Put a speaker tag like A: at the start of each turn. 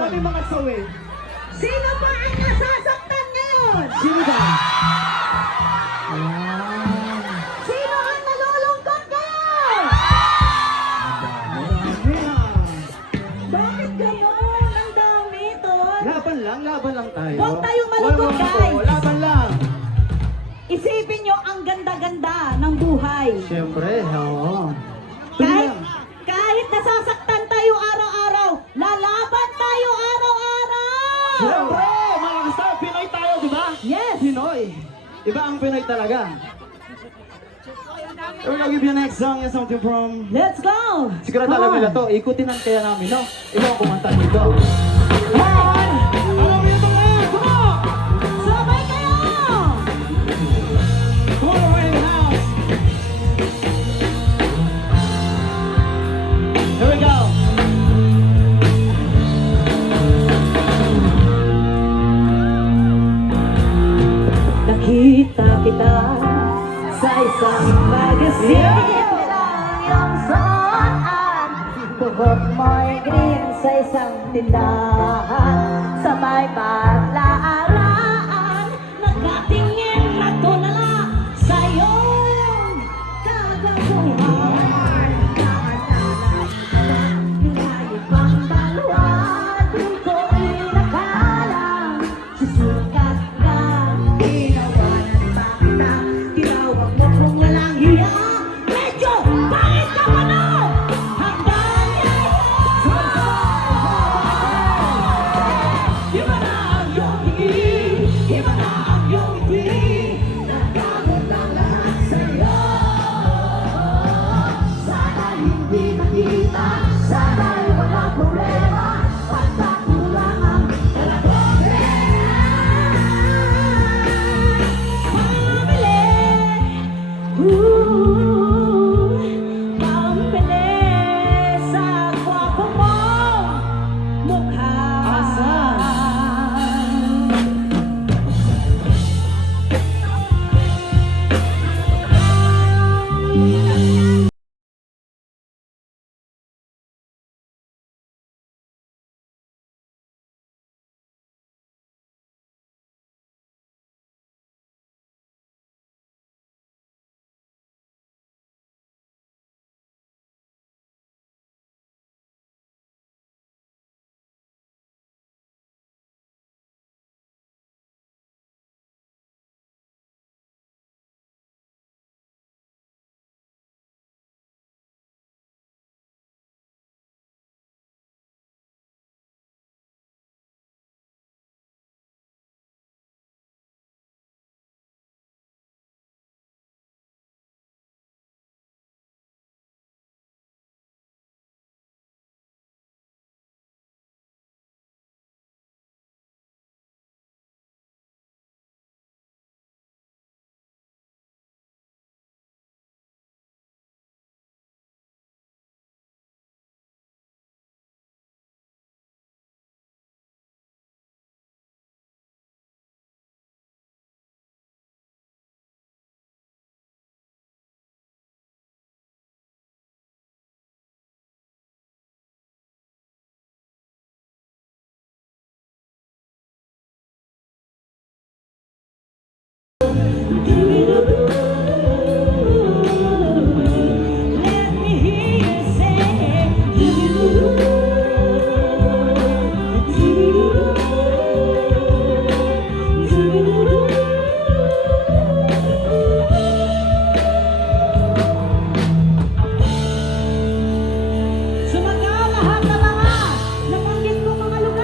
A: Dami mga sawi.
B: Sino pa ang nasasaktan ngayon?
A: Sino ba? Ayan.
B: Sino ang nalulungkot ngayon?
A: Marami ah.
B: Bakit ganon? Ang dami, Tol.
A: Laban lang, laban lang tayo.
B: Huwag tayong malungkot, guys.
A: Laban.
B: Isipin nyo ang ganda-ganda ng buhay.
A: Siyempre, oo.
B: Kahit, kahit nasasaktan tayo araw-araw, lalaban tayo araw-araw!
A: Siyempre, malakas tayo. Pinoy tayo, di ba?
B: Yes!
A: Pinoy. Iba ang Pinoy talaga. We're gonna give you next song is something from...
B: Let's go!
A: Siguro
B: Come
A: alam nila to. Ikutin lang kaya namin, no? Ikaw ang kumanta dito.
B: Hey! kita sa isang magazine yeah! ng iyong suot at buhok mo'y green sa isang tindahan sa may paglaaraan ng